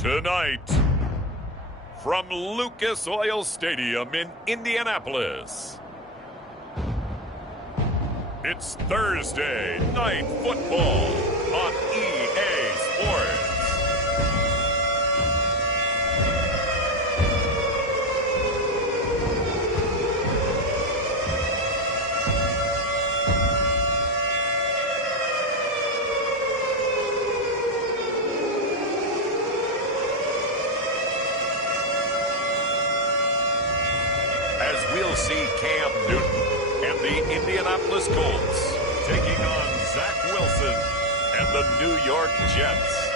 Tonight, from Lucas Oil Stadium in Indianapolis, it's Thursday Night Football on EA Sports. As we'll see Cam Newton and the Indianapolis Colts taking on Zach Wilson and the New York Jets.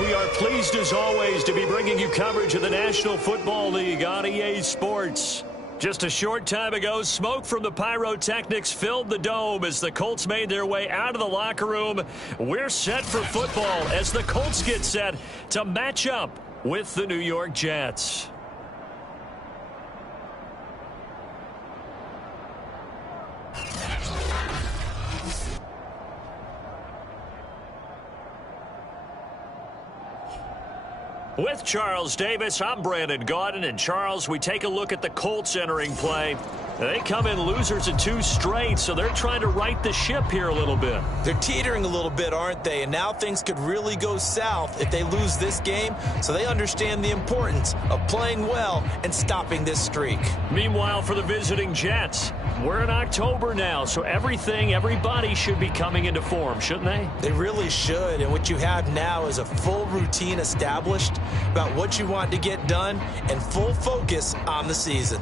We are pleased as always to be bringing you coverage of the National Football League on EA Sports. Just a short time ago, smoke from the pyrotechnics filled the dome as the Colts made their way out of the locker room. We're set for football as the Colts get set to match up with the New York Jets. With Charles Davis, I'm Brandon Gaudin. And Charles, we take a look at the Colts entering play. They come in losers of 2 straight, so they're trying to right the ship here a little bit. They're teetering a little bit, aren't they? And now things could really go south if they lose this game, so they understand the importance of playing well and stopping this streak. Meanwhile, for the visiting Jets, we're in October now, so everybody should be coming into form, shouldn't they? They really should, and what you have now is a full routine established about what you want to get done and full focus on the season.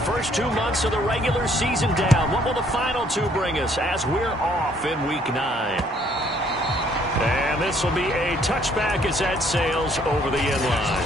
first 2 months of the regular season down. What will the final 2 bring us as we're off in Week 9? And this will be a touchback as that sails over the end line.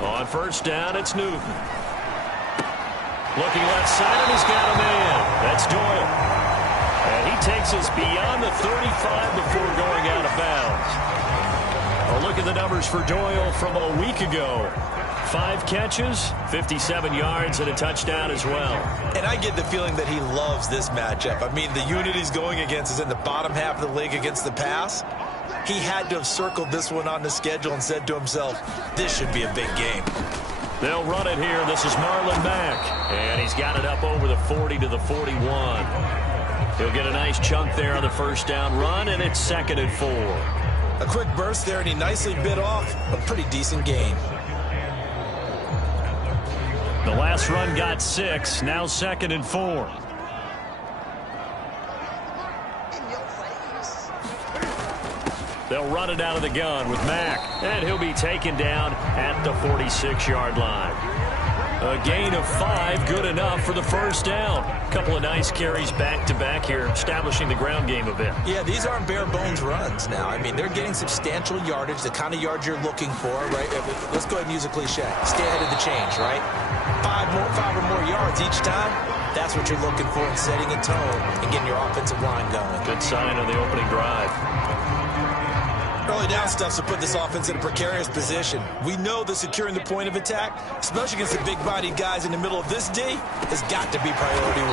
On first down, it's Newton. Looking left side, and he's got a man. That's Doyle. And he takes us beyond the 35 before going out of bounds. Well, look at the numbers for Doyle from a week ago. 5 catches, 57 yards, and a touchdown as well. And I get the feeling that he loves this matchup. I mean, the unit he's going against is in the bottom half of the league against the pass. He had to have circled this one on the schedule and said to himself, this should be a big game. They'll run it here. This is Marlon Mack. And he's got it up over the 40 to the 41. He'll get a nice chunk there on the first down run, and it's 2nd and 4. A quick burst there, and he nicely bit off a pretty decent gain. The last run got 6. Now 2nd and 4. They'll run it out of the gun with Mack, and he'll be taken down at the 46-yard line. A gain of 5, good enough for the first down. A couple of nice carries back-to-back here, establishing the ground game a bit. Yeah, these aren't bare-bones runs now. I mean, they're getting substantial yardage, the kind of yards you're looking for, right? Let's go ahead and use a cliche. Stay ahead of the change, right? 5 or more yards each time. That's what you're looking for in setting a tone and getting your offensive line going. Good sign on the opening drive. Early down stuff to put this offense in a precarious position. We know that securing the point of attack, especially against the big-bodied guys in the middle of this D, has got to be priority 1.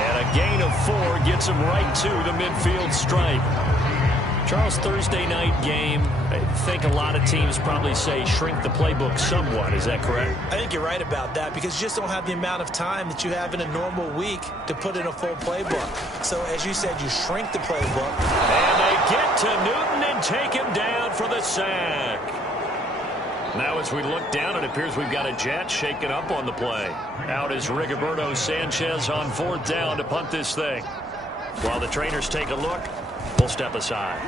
And a gain of 4 gets him right to the midfield stripe. Charles, Thursday night game, I think a lot of teams probably say shrink the playbook somewhat. Is that correct? I think you're right about that because you just don't have the amount of time that you have in a normal week to put in a full playbook. So, as you said, you shrink the playbook. And they get to Newton and take him down for the sack. Now as we look down, it appears we've got a jet shaken up on the play. Out is Rigoberto Sanchez on 4th down to punt this thing. While the trainers take a look, we'll step aside.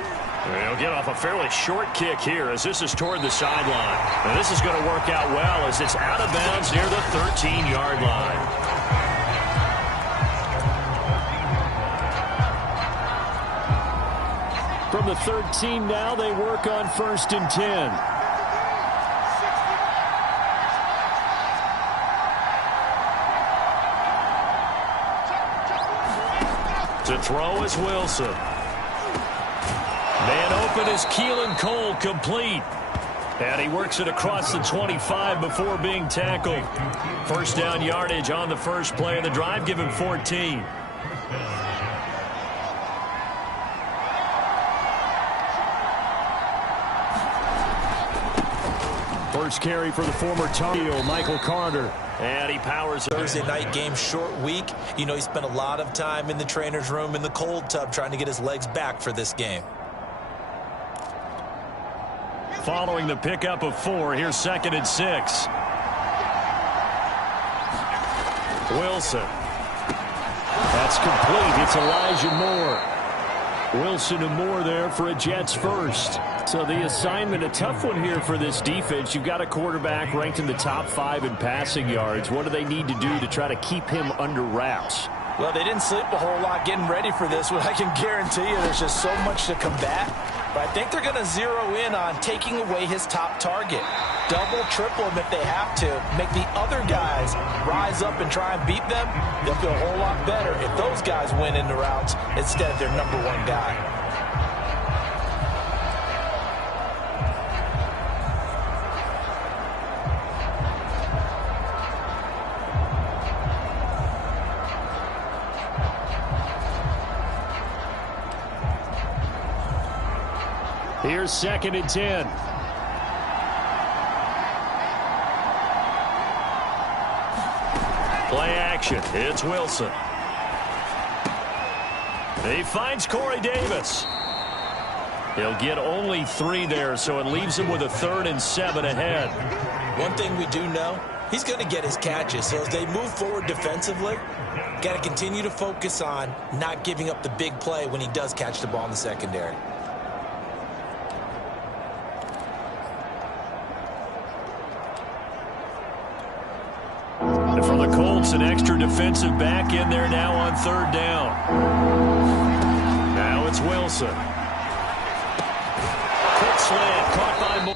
He'll get off a fairly short kick here as this is toward the sideline. And this is going to work out well as it's out of bounds near the 13-yard line. From the 13 now, they work on 1st and 10. To throw is Wilson. Man open is Keelan Cole, complete. And he works it across the 25 before being tackled. First down yardage on the first play of the drive, give him 14. First carry for the former Tar Heel, Michael Carter. And he powers. Thursday night game, short week. You know, he spent a lot of time in the trainer's room in the cold tub trying to get his legs back for this game. Following the pickup of 4, here's 2nd and 6. Wilson. That's complete. It's Elijah Moore. Wilson and Moore there for a Jets first. So the assignment, a tough one here for this defense. You've got a quarterback ranked in the top 5 in passing yards. What do they need to do to try to keep him under wraps? Well, they didn't sleep a whole lot getting ready for this one. I can guarantee you there's just so much to combat. But I think they're going to zero in on taking away his top target. Double, triple him if they have to. Make the other guys rise up and try and beat them. They'll feel a whole lot better if those guys win in the routes instead of their number 1 guy. Here's 2nd and 10. Play action. It's Wilson. He finds Corey Davis. He'll get only 3 there, so it leaves him with a 3rd and 7 ahead. One thing we do know, he's going to get his catches. So as they move forward defensively, got to continue to focus on not giving up the big play when he does catch the ball in the secondary. And for the Colts, an extra defensive back in there now on 3rd down. Now it's Wilson. Quick slant, caught by Moore.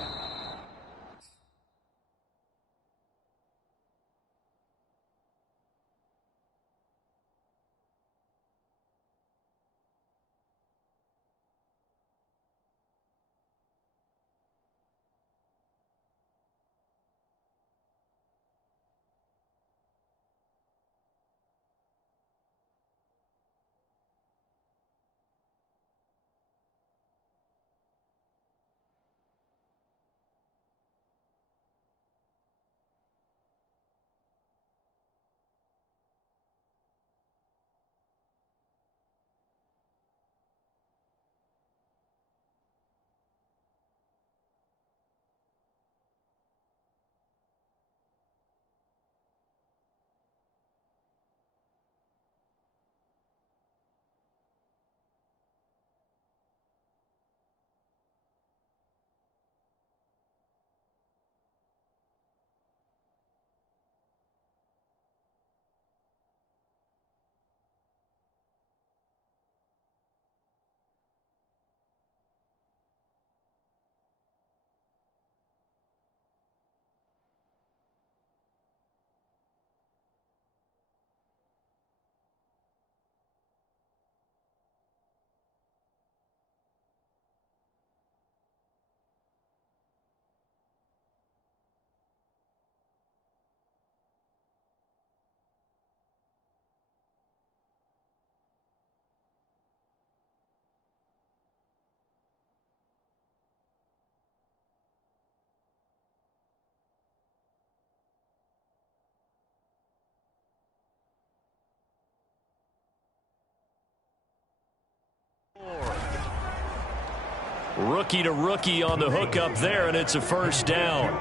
Rookie to rookie on the hook up there, and it's a 1st down.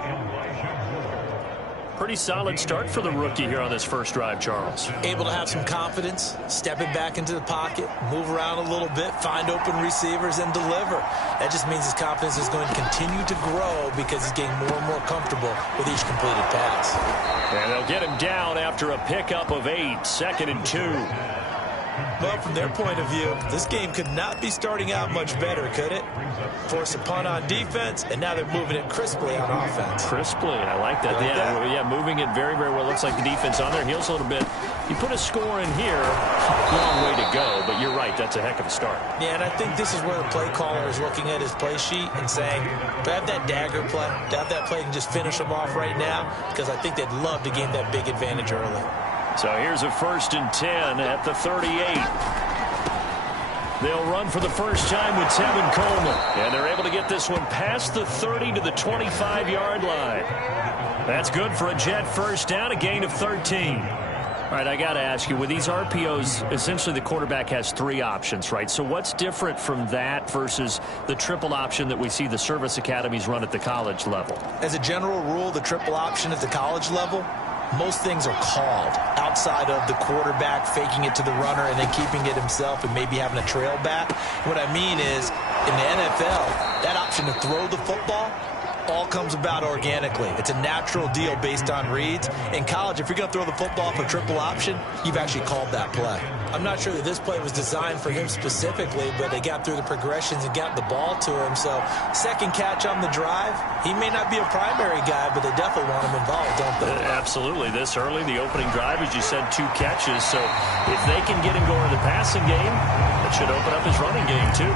Pretty solid start for the rookie here on this first drive, Charles. Able to have some confidence, stepping back into the pocket, move around a little bit, find open receivers, and deliver. That just means his confidence is going to continue to grow because he's getting more and more comfortable with each completed pass. And they'll get him down after a pickup of 8, 2nd and 2. Well, from their point of view, this game could not be starting out much better, could it? Force a punt on defense, and now they're moving it crisply on offense. Crisply, I like that. Yeah, moving it very, very well. Looks like the defense on their heels a little bit. You put a score in here, long way to go, but you're right, that's a heck of a start. Yeah, and I think this is where the play caller is looking at his play sheet and saying, do I have that dagger play? Do I have that play and just finish them off right now? Because I think they'd love to gain that big advantage early. So here's a 1st and 10 at the 38. They'll run for the first time with Tevin Coleman. And they're able to get this one past the 30 to the 25-yard line. That's good for a Jet 1st down, a gain of 13. All right, I got to ask you, with these RPOs, essentially the quarterback has 3 options, right? So what's different from that versus the triple option that we see the service academies run at the college level? As a general rule, the triple option at the college level, most things are called outside of the quarterback faking it to the runner and then keeping it himself and maybe having a trail back. What I mean is, in the NFL, that option to throw the football all comes about organically. It's a natural deal based on reads. In college, if you're going to throw the football for triple option, you've actually called that play. I'm not sure that this play was designed for him specifically, but they got through the progressions and got the ball to him. So, second catch on the drive. He may not be a primary guy, but they definitely want him involved, don't they? Absolutely. This early, the opening drive, as you said, 2 catches. So, if they can get him going in the passing game, that should open up his running game, too.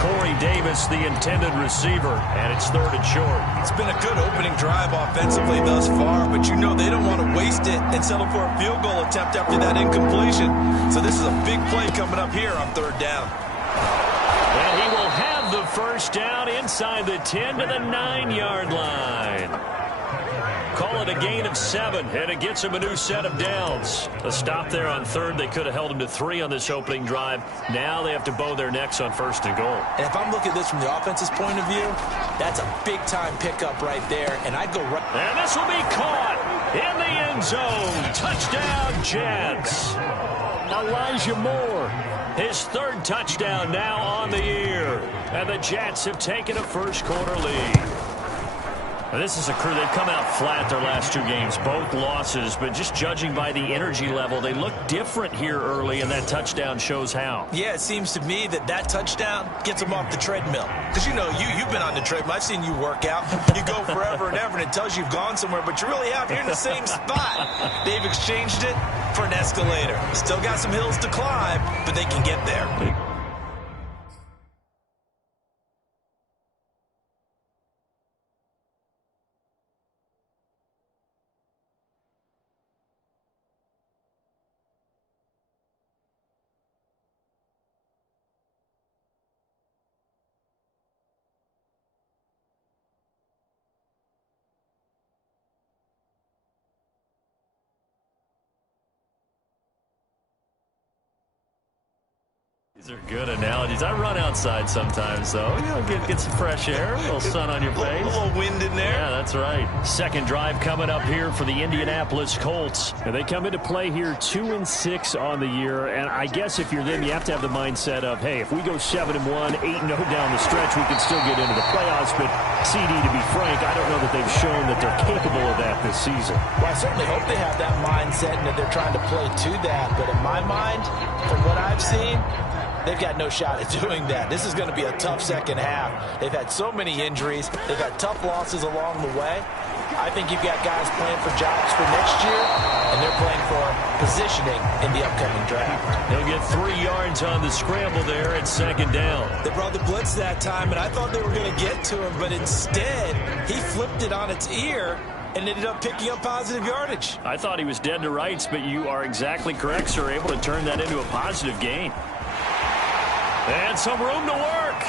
Corey Davis, the intended receiver, and it's 3rd and short. It's been a good opening drive offensively thus far, but you know they don't want to waste it and settle for a field goal attempt after that incompletion. So this is a big play coming up here on 3rd down. And he will have the 1st down inside the 10 to the 9-yard line. call it a gain of 7, and it gets him a new set of downs. A stop there on third. They could have held him to 3 on this opening drive. Now they have to bow their necks on 1st and goal. And if I'm looking at this from the offense's point of view, that's a big-time pickup right there, and I'd go right. And this will be caught in the end zone. Touchdown, Jets. Elijah Moore, his 3rd touchdown now on the year. And the Jets have taken a first-quarter lead. Now, this is a crew. They've come out flat their last 2 games, both losses. But just judging by the energy level, they look different here early, and that touchdown shows how. Yeah, it seems to me that touchdown gets them off the treadmill. Because, you know, you've been on the treadmill. I've seen you work out. You go forever and ever, and it tells you you've gone somewhere, but you really have. You're in the same spot. They've exchanged it for an escalator. Still got some hills to climb, but they can get there. These are good analogies. I run outside sometimes, though. You know, get some fresh air, a little sun on your face. A little wind in there. Yeah, that's right. Second drive coming up here for the Indianapolis Colts. And they come into play here 2-6 on the year. And I guess if you're them, you have to have the mindset of, hey, if we go 7-1, 8-0 down the stretch, we can still get into the playoffs. But CD, to be frank, I don't know that they've shown that they're capable of that this season. Well, I certainly hope they have that mindset and that they're trying to play to that. But in my mind, from what I've seen, they've got no shot at doing that. This is going to be a tough second half. They've had so many injuries. They've had tough losses along the way. I think you've got guys playing for jobs for next year, and they're playing for positioning in the upcoming draft. He'll get 3 yards on the scramble there at 2nd down. They brought the blitz that time, and I thought they were going to get to him, but instead, he flipped it on its ear and ended up picking up positive yardage. I thought he was dead to rights, but you are exactly correct, sir. Able to turn that into a positive gain. And some room to work.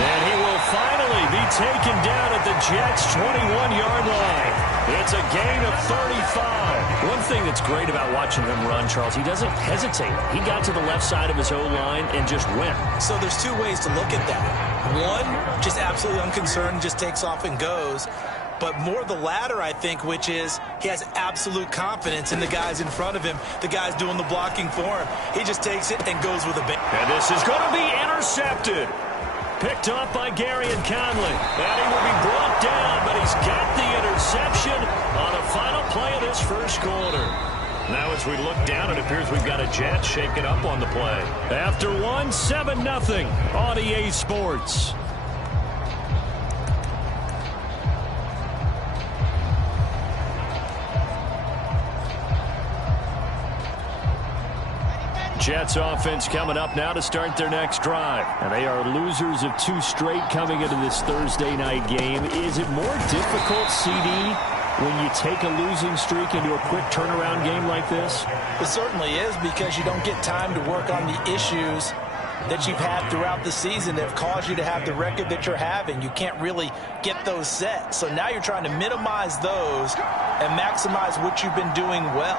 And he will finally be taken down at the Jets' 21-yard line. It's a gain of 35. One thing that's great about watching him run, Charles, he doesn't hesitate. He got to the left side of his O-line and just went. So there's 2 ways to look at that. One, just absolutely unconcerned, just takes off and goes. But more the latter, I think, which is he has absolute confidence in the guys in front of him, the guys doing the blocking for him. He just takes it and goes with a bang. And this is going to be intercepted. Picked off by Gary and Conley. And he will be brought down, but he's got the interception on the final play of this first quarter. Now as we look down, it appears we've got a Jet shaking up on the play. After 7-0 on EA Sports. Jets offense coming up now to start their next drive. And they are losers of 2 straight coming into this Thursday night game. Is it more difficult, CD, when you take a losing streak into a quick turnaround game like this? It certainly is, because you don't get time to work on the issues that you've had throughout the season that have caused you to have the record that you're having. You can't really get those set. So now you're trying to minimize those and maximize what you've been doing well.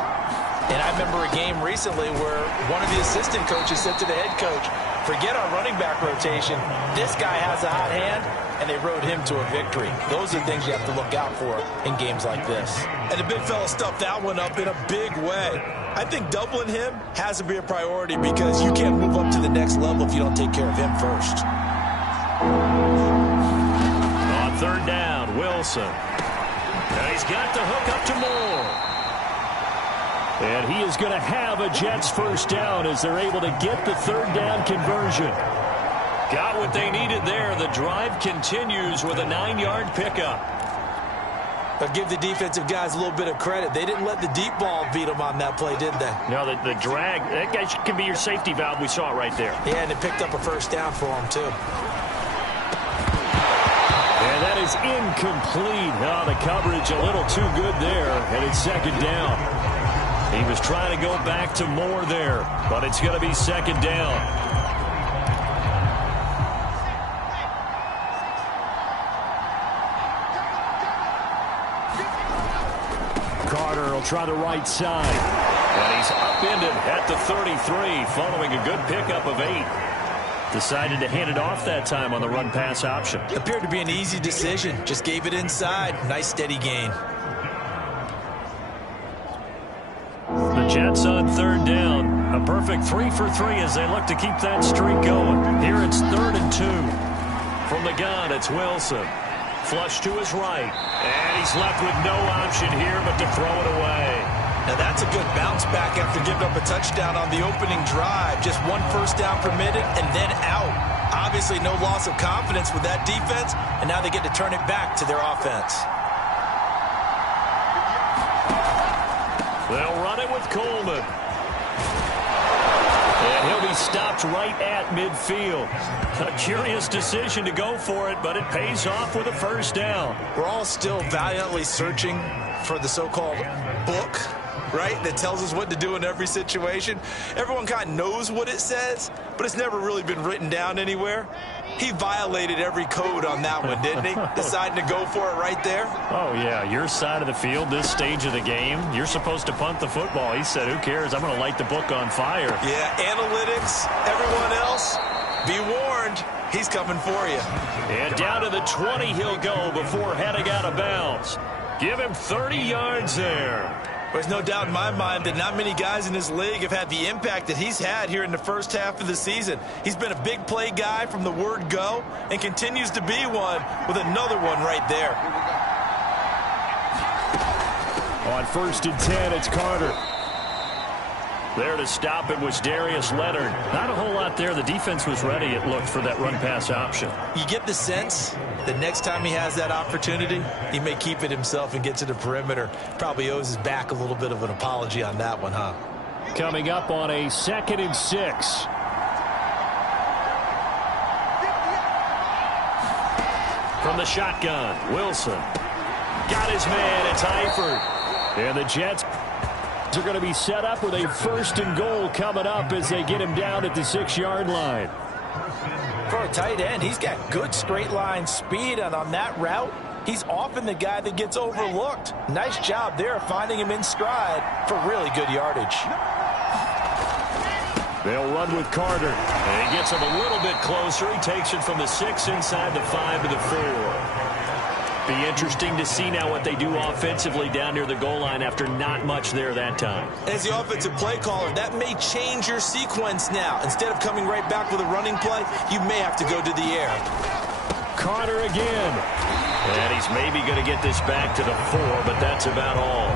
And I remember a game recently where one of the assistant coaches said to the head coach, forget our running back rotation. This guy has a hot hand, and they rode him to a victory. Those are things you have to look out for in games like this. And the big fella stuffed that one up in a big way. I think doubling him has to be a priority because you can't move up to the next level if you don't take care of him first. On 3rd down, Wilson. And he's got the hook up to Moore. And he is going to have a Jets first down as they're able to get the 3rd down conversion. Got what they needed there. The drive continues with a 9-yard pickup. But give the defensive guys a little bit of credit. They didn't let the deep ball beat them on that play, did they? No, the drag, that guy can be your safety valve. We saw it right there. Yeah, and it picked up a first down for them, too. And that is incomplete. Oh, the coverage a little too good there, and it's 2nd down. He was trying to go back to Moore there, but it's going to be 2nd down. They'll try the right side. And he's upended at the 33 following a good pickup of 8. Decided to hand it off that time on the run-pass option. Appeared to be an easy decision. Just gave it inside. Nice steady gain. The Jets on 3rd down. A perfect 3 for 3 as they look to keep that streak going. Here it's 3rd and 2. From the gun, it's Wilson. Flush to his right. And he's left with no option here but to throw it away. Now that's a good bounce back after giving up a touchdown on the opening drive. Just 1 first down permitted and then out. Obviously no loss of confidence with that defense, and now they get to turn it back to their offense. They'll run it with Coleman. And he'll be stopped right at midfield. A curious decision to go for it, but it pays off with a first down. We're all still valiantly searching for the so-called book, right, that tells us what to do in every situation. Everyone kind of knows what it says, but it's never really been written down anywhere. He violated every code on that one, didn't he? Deciding to go for it right there. Oh, yeah, your side of the field, this stage of the game, you're supposed to punt the football. He said, who cares? I'm going to light the book on fire. Yeah, analytics, everyone else, be warned, he's coming for you. And down to the 20 he'll go before heading out of bounds. Give him 30 yards there. There's no doubt in my mind that not many guys in this league have had the impact that he's had here in the first half of the season. He's been a big play guy from the word go and continues to be one with another one right there. On 1st and 10, it's Carter. There to stop it was Darius Leonard. Not a whole lot there. The defense was ready, it looked, for that run-pass option. You get the sense that next time he has that opportunity, he may keep it himself and get to the perimeter. Probably owes his back a little bit of an apology on that one, huh? Coming up on a 2nd and 6. From the shotgun, Wilson. Got his man, it's Eifert. And the Jets are going to be set up with a 1st and goal coming up as they get him down at the 6-yard line. For a tight end, he's got good straight line speed, and on that route, he's often the guy that gets overlooked. Nice job there finding him in stride for really good yardage. They'll run with Carter. And he gets him a little bit closer. He takes it from the 6 inside the 5 to the 4. Be interesting to see now what they do offensively down near the goal line after not much there that time. As the offensive play caller, that may change your sequence now. Instead of coming right back with a running play, you may have to go to the air. Carter again. And he's maybe going to get this back to the 4, but that's about all.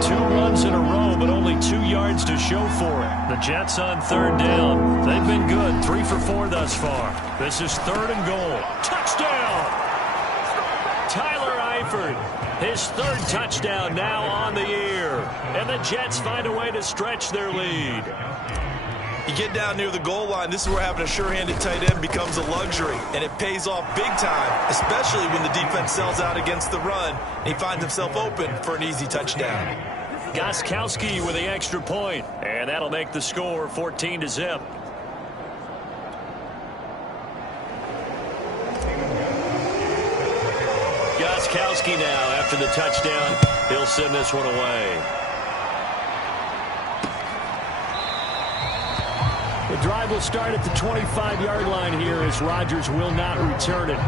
2 runs in a row, but only 2 yards to show for it. The Jets on 3rd down. They've been good, 3 for 4 thus far. This is 3rd and goal. Touchdown! Tyler Eifert, his 3rd touchdown now on the year. And the Jets find a way to stretch their lead. You get down near the goal line, this is where having a sure-handed tight end becomes a luxury, and it pays off big time, especially when the defense sells out against the run, and he finds himself open for an easy touchdown. Gostkowski with the extra point, and that'll make the score 14-0. Gostkowski now after the touchdown. He'll send this one away. The drive will start at the 25-yard line here as Rodgers will not return it.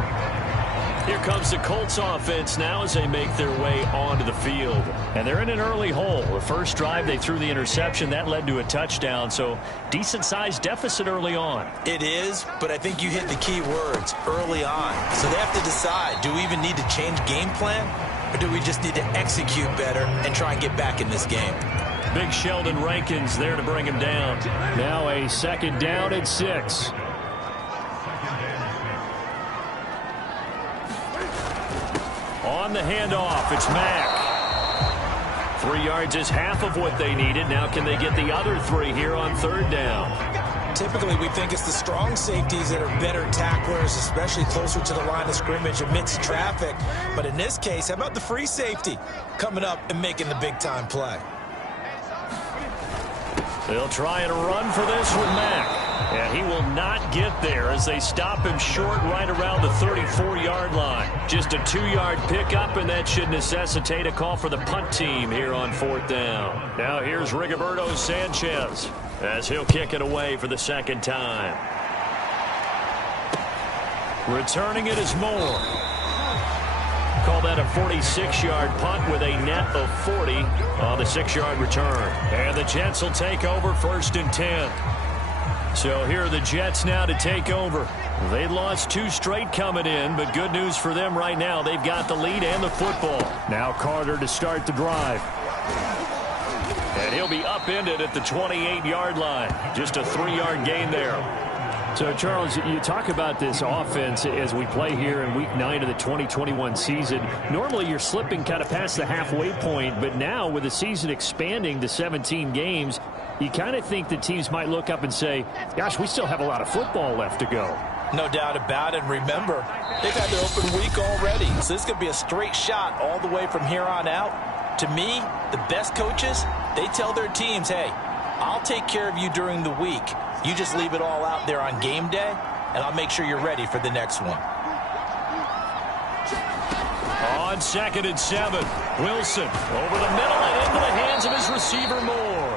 Here comes the Colts offense now as they make their way onto the field. And they're in an early hole. The first drive they threw the interception. That led to a touchdown. So decent-sized deficit early on. It is, but I think you hit the key words, early on. So they have to decide, do we even need to change game plan? Or do we just need to execute better and try and get back in this game? Big Sheldon Rankins there to bring him down. Now a 2nd down and 6. On the handoff, it's Mack. 3 yards is half of what they needed. Now can they get the other 3 here on 3rd down? Typically, we think it's the strong safeties that are better tacklers, especially closer to the line of scrimmage amidst traffic. But in this case, how about the free safety coming up and making the big-time play? They'll try and run for this with Mack. And he will not get there as they stop him short right around the 34-yard line. Just a 2-yard pickup, and that should necessitate a call for the punt team here on 4th down. Now here's Rigoberto Sanchez as he'll kick it away for the second time. Returning it is Moore. Call that a 46-yard punt with a net of 40 on the 6-yard return. And the Jets will take over 1st and 10. So here are the Jets now to take over. They lost 2 straight coming in, but good news for them right now. They've got the lead and the football. Now Carter to start the drive. And he'll be upended at the 28-yard line. Just a 3-yard gain there. So, Charles, you talk about this offense as we play here in Week 9 of the 2021 season. Normally, you're slipping kind of past the halfway point, but now with the season expanding to 17 games, you kind of think the teams might look up and say, gosh, we still have a lot of football left to go. No doubt about it. Remember, they've had their open week already, so this is going to be a straight shot all the way from here on out. To me, the best coaches, they tell their teams, hey, I'll take care of you during the week. You just leave it all out there on game day, and I'll make sure you're ready for the next one. On 2nd and 7, Wilson over the middle and into the hands of his receiver Moore.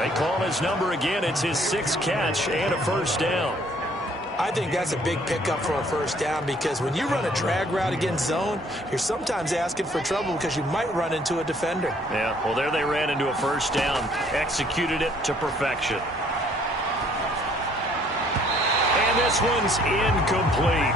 They call his number again. It's his 6th catch and a 1st down. I think that's a big pickup for a 1st down because when you run a drag route against zone, you're sometimes asking for trouble because you might run into a defender. Yeah, well, there they ran into a 1st down, executed it to perfection. And this one's incomplete.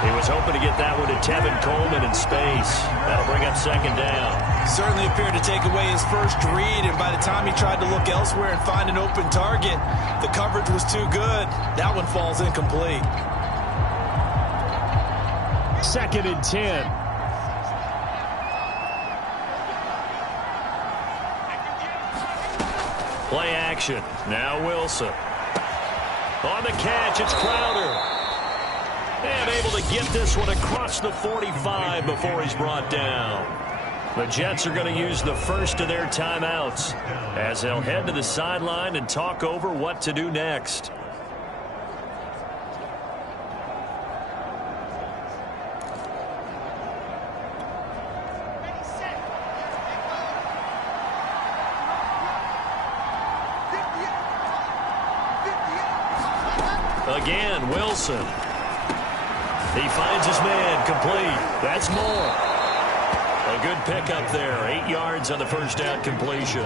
He was hoping to get that one to Tevin Coleman in space. That'll bring up 2nd down. Certainly appeared to take away his first read, and by the time he tried to look elsewhere and find an open target, the coverage was too good. That one falls incomplete. 2nd and 10. Play action. Now Wilson. On the catch, it's Crowder. And able to get this one across the 45 before he's brought down. The Jets are going to use the first of their timeouts as they'll head to the sideline and talk over what to do next. Again, Wilson. He finds his man complete. That's Moore. A good pickup there. 8 yards on the 1st down completion.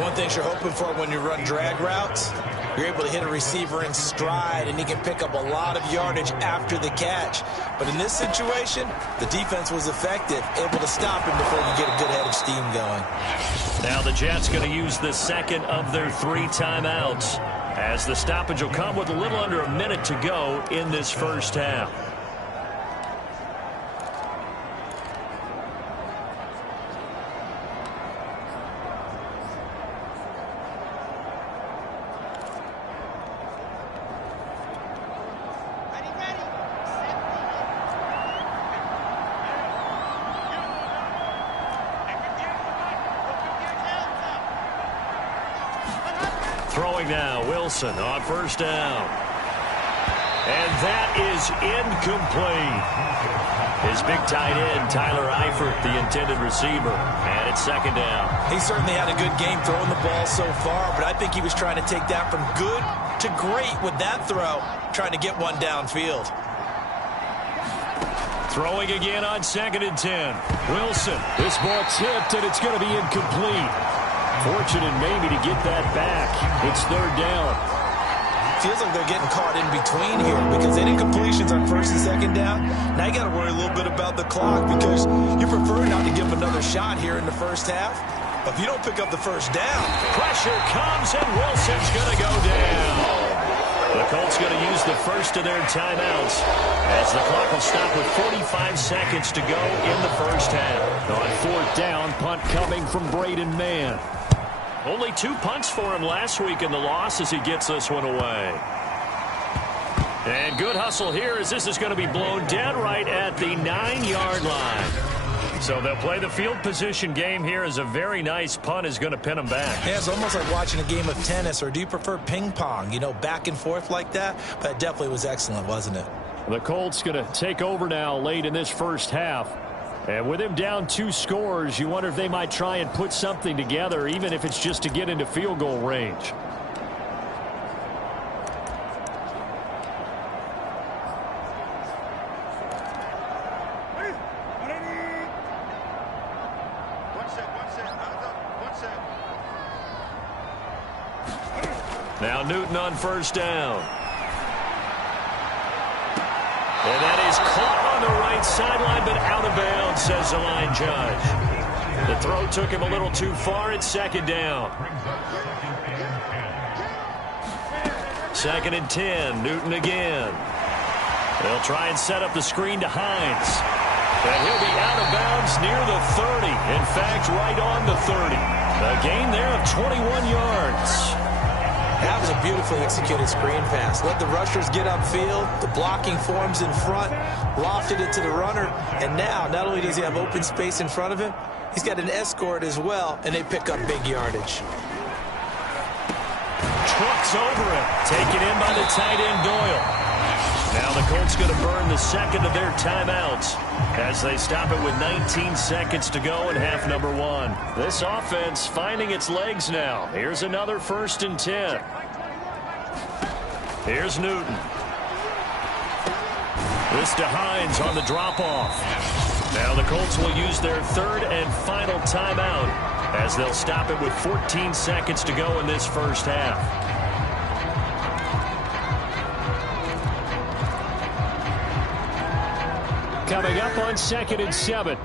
One thing you're hoping for when you run drag routes, you're able to hit a receiver in stride, and he can pick up a lot of yardage after the catch. But in this situation, the defense was effective, able to stop him before you get a good head of steam going. Now the Jets going to use the 2nd of their 3 timeouts, as the stoppage will come with a little under a minute to go in this 1st half. Throwing now, Wilson on 1st down. And that is incomplete. His big tight end, Tyler Eifert, the intended receiver. And it's 2nd down. He certainly had a good game throwing the ball so far, but I think he was trying to take that from good to great with that throw, trying to get one downfield. Throwing again on 2nd and 10. Wilson, this ball tipped, and it's going to be incomplete. Fortunate maybe to get that back. It's 3rd down. Feels like they're getting caught in between here because they did completions on 1st and 2nd down. Now you got to worry a little bit about the clock because you prefer not to give them another shot here in the 1st half. But if you don't pick up the 1st down, pressure comes and Wilson's going to go down. The Colts going to use the first of their timeouts as the clock will stop with 45 seconds to go in the 1st half. On 4th down, punt coming from Braden Mann. Only 2 punts for him last week in the loss as he gets this one away. And good hustle here as this is going to be blown dead right at the 9-yard line. So they'll play the field position game here as a very nice punt is going to pin them back. Yeah, it's almost like watching a game of tennis, or do you prefer ping pong? You know, back and forth like that? But it definitely was excellent, wasn't it? The Colts going to take over now late in this first half. And with him down 2 scores, you wonder if they might try and put something together, even if it's just to get into field goal range. Now Newton on first down. And that is caught on the right sideline, but out of bounds, says the line judge. The throw took him a little too far. It's second down. 2nd and 10. Newton again. They'll try and set up the screen to Hines. And he'll be out of bounds near the 30. In fact, right on the 30. A gain there of 21 yards. That was a beautifully executed screen pass. Let the rushers get upfield. The blocking forms in front. Lofted it to the runner. And now, not only does he have open space in front of him, he's got an escort as well, and they pick up big yardage. Trucks over him. Taken in by the tight end, Doyle. Now the Colts going to burn the second of their timeouts as they stop it with 19 seconds to go in half number 1. This offense finding its legs now. Here's another 1st and 10. Here's Newton. This to Hines on the drop-off. Now the Colts will use their 3rd and final timeout as they'll stop it with 14 seconds to go in this first half. Coming up on 2nd and 7.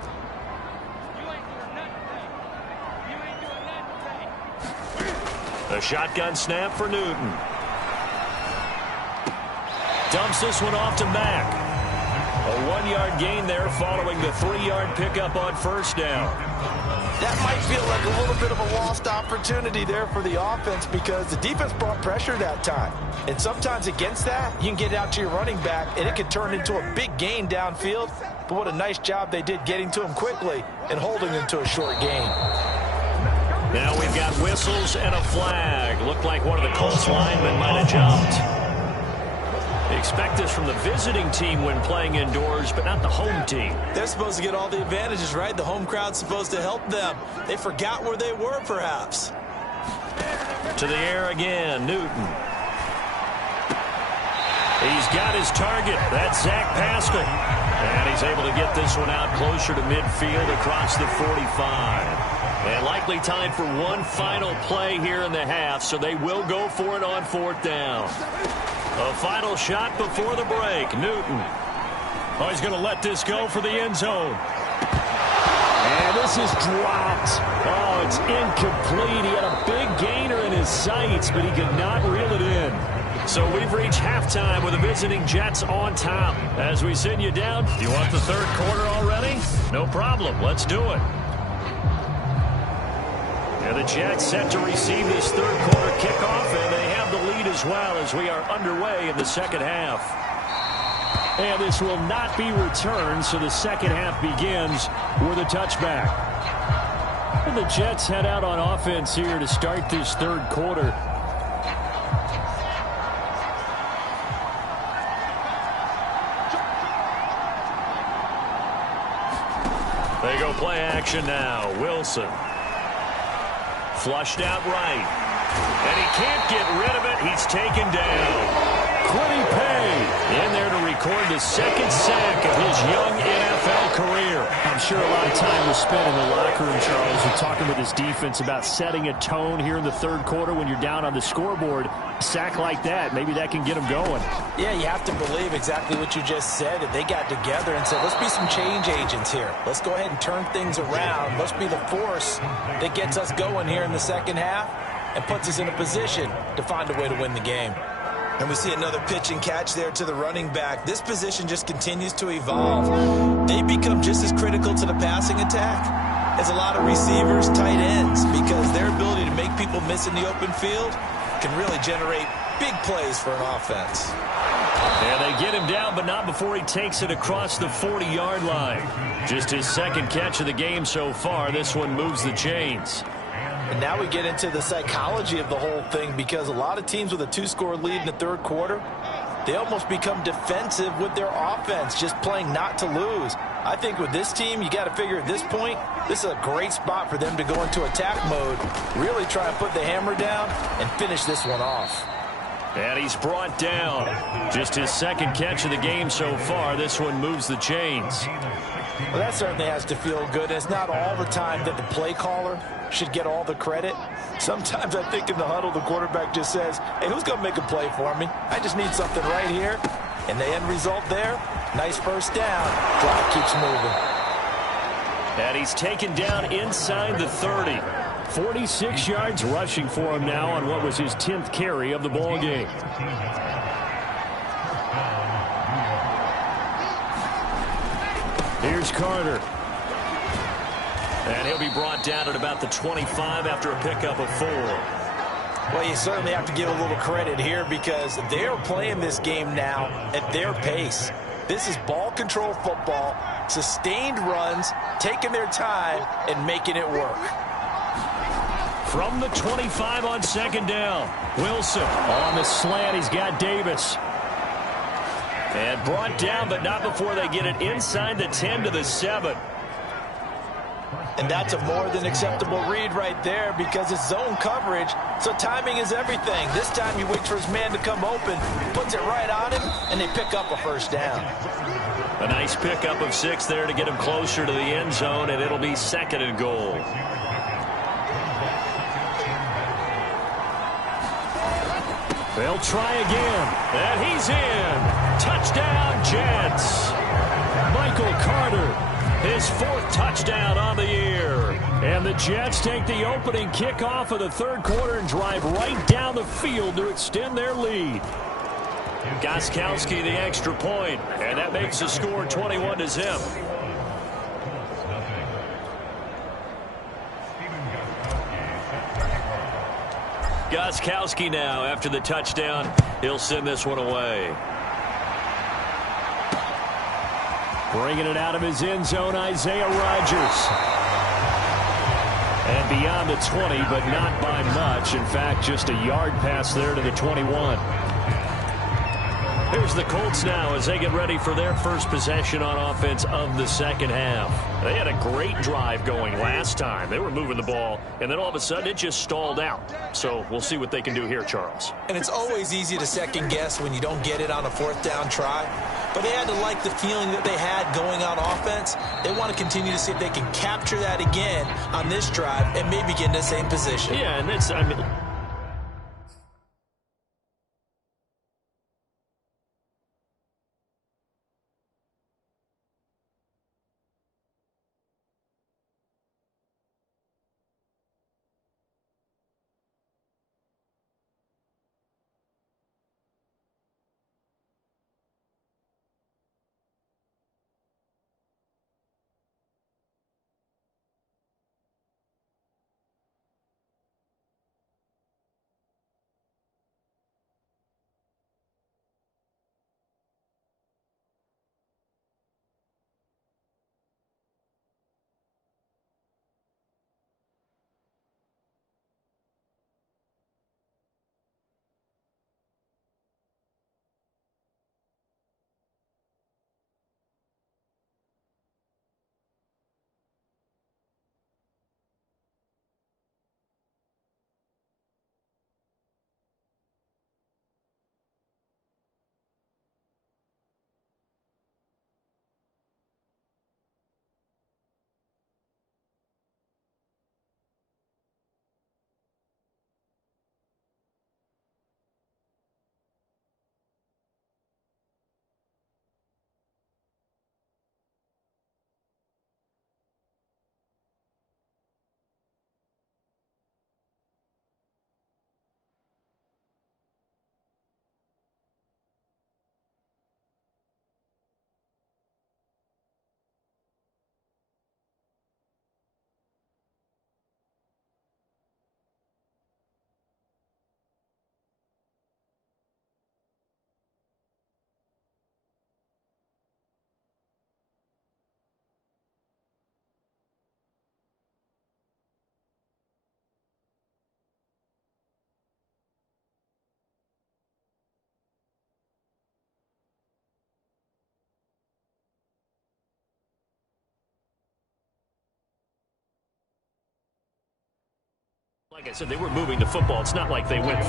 A shotgun snap for Newton. Dumps this one off to Mack. A 1-yard gain there following the 3-yard pickup on first down. That might feel like a little bit of a lost opportunity there for the offense because the defense brought pressure that time. And sometimes against that, you can get out to your running back, and it can turn into a big gain downfield. But what a nice job they did getting to him quickly and holding him to a short gain. Now we've got whistles and a flag. Looked like one of the Colts linemen might have jumped. They expect this from the visiting team when playing indoors, but not the home team. They're supposed to get all the advantages, right? The home crowd's supposed to help them. They forgot where they were, perhaps. To the air again, Newton. He's got his target. That's Zach Pascal. And he's able to get this one out closer to midfield across the 45. And likely time for one final play here in the half, so they will go for it on 4th down. A final shot before the break. Newton. Oh, he's going to let this go for the end zone. And this is dropped. Oh, it's incomplete. He had a big gainer in his sights, but he could not reel it in. So we've reached halftime with the visiting Jets on top. As we send you down, you want the 3rd quarter already? No problem. Let's do it. And the Jets set to receive this 3rd quarter kickoff, and they have the lead as well as we are underway in the 2nd half. And this will not be returned, so the 2nd half begins with a touchback. And the Jets head out on offense here to start this 3rd quarter. They go play action now. Wilson. Flushed out right. And he can't get rid of it. He's taken down. Quiddy Pay in there to record the 2nd sack of his young NFL career. I'm sure a lot of time was spent in the locker room, Charles, and talking with his defense about setting a tone here in the 3rd quarter when you're down on the scoreboard. A sack like that, maybe that can get him going. Yeah, you have to believe exactly what you just said, that they got together and said, let's be some change agents here. Let's go ahead and turn things around. Let's be the force that gets us going here in the 2nd half and puts us in a position to find a way to win the game. And we see another pitch and catch there to the running back. This position just continues to evolve. They become just as critical to the passing attack as a lot of receivers, tight ends, because their ability to make people miss in the open field can really generate big plays for an offense. And they get him down, but not before he takes it across the 40-yard line. Just his second catch of the game so far. This one moves the chains. And now we get into the psychology of the whole thing, because a lot of teams with a 2-score lead in the third quarter, they almost become defensive with their offense, just playing not to lose. I think with this team, you got to figure at this point, this is a great spot for them to go into attack mode, really try and put the hammer down and finish this one off. And he's brought down. Just his second catch of the game so far. This one moves the chains. Well, that certainly has to feel good. It's not all the time that the play caller should get all the credit. Sometimes I think in the huddle, the quarterback just says, hey, who's going to make a play for me? I just need something right here. And the end result there, nice first down. Drive keeps moving. And he's taken down inside the 30. 46 yards rushing for him now on what was his 10th carry of the ball game. Here's Carter. And he'll be brought down at about the 25 after a pickup of 4. Well, you certainly have to give a little credit here, because they're playing this game now at their pace. This is ball control football, sustained runs, taking their time and making it work. From the 25 on second down, Wilson on the slant. He's got Davis. And brought down, but not before they get it inside the 10 to the 7. And that's a more than acceptable read right there, because it's zone coverage, so timing is everything. This time he waits for his man to come open, puts it right on him, and they pick up a first down. A nice pickup of 6 there to get him closer to the end zone, and it'll be 2nd and goal. They'll try again. And he's in. Touchdown, Jets. Michael Carter. His 4th touchdown on the year. And the Jets take the opening kickoff of the third quarter and drive right down the field to extend their lead. Gostkowski the extra point, and that makes the score 21-0. Gostkowski now after the touchdown. He'll send this one away. Bringing it out of his end zone, Isaiah Rodgers. And beyond the 20, but not by much. In fact, just a yard pass there to the 21. Here's the Colts now as they get ready for their first possession on offense of the second half. They had a great drive going last time. They were moving the ball, and then all of a sudden it just stalled out. So we'll see what they can do here, Charles. And it's always easy to second guess when you don't get it on a 4th down try. But they had to like the feeling that they had going on offense. They want to continue to see if they can capture that again on this drive and maybe get in the same position. Yeah, and that's, I mean, Like I said, they were moving the football. It's not like they went.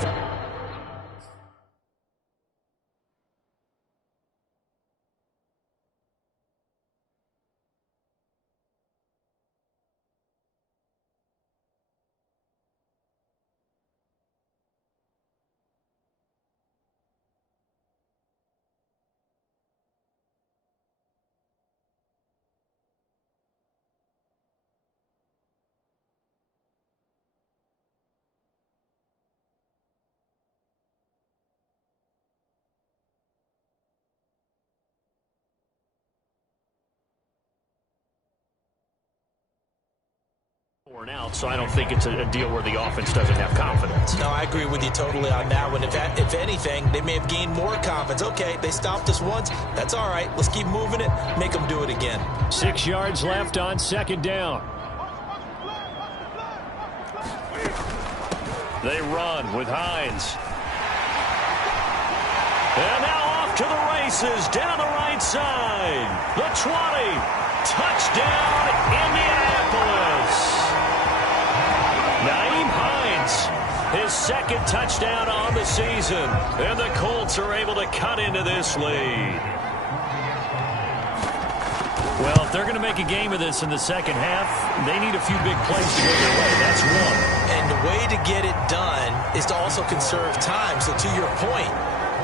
Out, so I don't think it's a deal where the offense doesn't have confidence. No, I agree with you totally on that one. If anything, they may have gained more confidence. Okay, they stopped us once. That's all right. Let's keep moving it. Make them do it again. 6 yards left on second down. They run with Hines. And now off to the races down the right side. The 20. Touchdown, Indianapolis. Nyheim Hines, his second touchdown on the season. And the Colts are able to cut into this lead. Well, if they're going to make a game of this in the second half, they need a few big plays to go their way. That's one. And the way to get it done is to also conserve time. So to your point,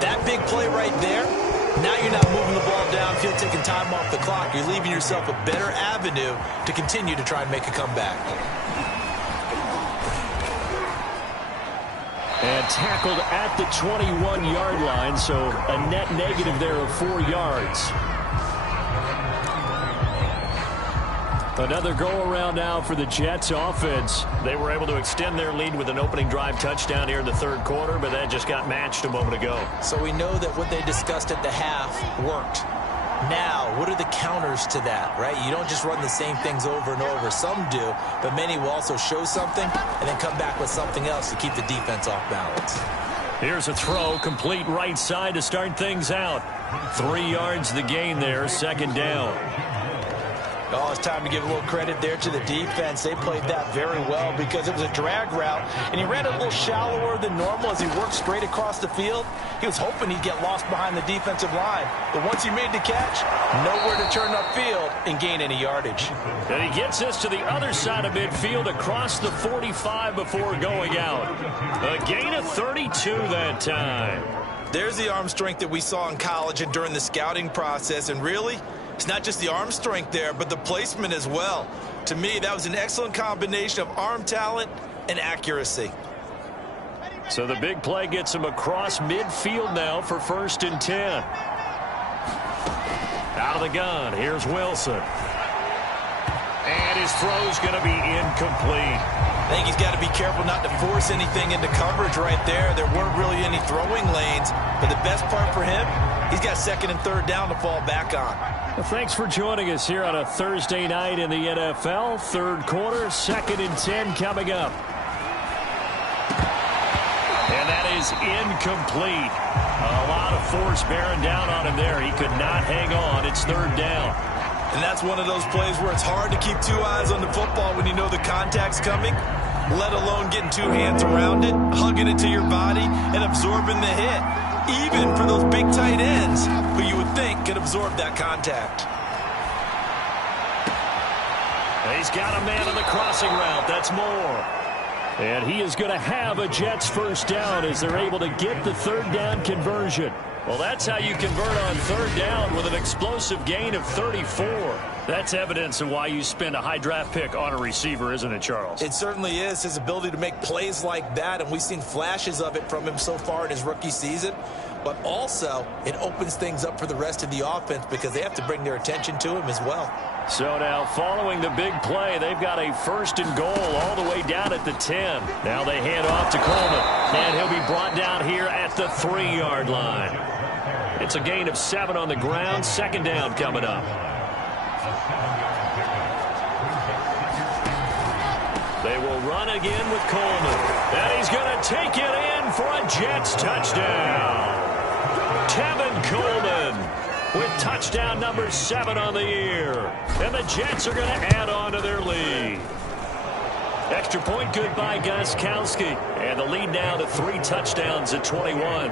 that big play right there, now you're not moving the ball downfield, taking time off the clock. You're leaving yourself a better avenue to continue to try and make a comeback. And tackled at the 21-yard line, so a net negative there of 4 yards. Another go-around now for the Jets offense. They were able to extend their lead with an opening drive touchdown here in the third quarter, but that just got matched a moment ago. So we know that what they discussed at the half worked. Now, what are the counters to that, right? You don't just run the same things over and over. Some do, but many will also show something and then come back with something else to keep the defense off balance. Here's a throw, complete right side to start things out. 3 yards the gain there, second down. Oh, it's time to give a little credit there to the defense. They played that very well because it was a drag route, and he ran a little shallower than normal as he worked straight across the field. He was hoping he'd get lost behind the defensive line, but once he made the catch, nowhere to turn upfield and gain any yardage. And he gets us to the other side of midfield across the 45 before going out. A gain of 32 that time. There's the arm strength that we saw in college and during the scouting process, and really, it's not just the arm strength there, but the placement as well. To me, that was an excellent combination of arm talent and accuracy. So the big play gets him across midfield now for 1st and 10. Out of the gun, here's Wilson. And his throw's going to be incomplete. I think he's got to be careful not to force anything into coverage right there. There weren't really any throwing lanes, but the best part for him, he's got 2nd and 3rd down to fall back on. Well, thanks for joining us here on a Thursday night in the NFL. Third quarter, 2nd and 10 coming up. And that is incomplete. A lot of force bearing down on him there. He could not hang on. It's 3rd down. And that's one of those plays where it's hard to keep 2 eyes on the football when you know the contact's coming, let alone getting 2 hands around it, hugging it to your body, and absorbing the hit. Even for those big tight ends who you would think could absorb that contact. He's got a man on the crossing route. That's Moore. And he is going to have a Jets first down as they're able to get the 3rd down conversion. Well, that's how you convert on 3rd down with an explosive gain of 34. That's evidence of why you spend a high draft pick on a receiver, isn't it, Charles? It certainly is. His ability to make plays like that, and we've seen flashes of it from him so far in his rookie season. But also, it opens things up for the rest of the offense because they have to bring their attention to him as well. So now, following the big play, they've got a 1st and goal all the way down at the 10. Now they hand off to Coleman, and he'll be brought down here at the 3-yard line. It's a gain of 7 on the ground. 2nd down coming up. They will run again with Coleman. And he's going to take it in for a Jets touchdown. Tevin Coleman with touchdown number 7 on the year. And the Jets are going to add on to their lead. Extra point good by Gostkowski. And the lead now to 3 touchdowns at 21.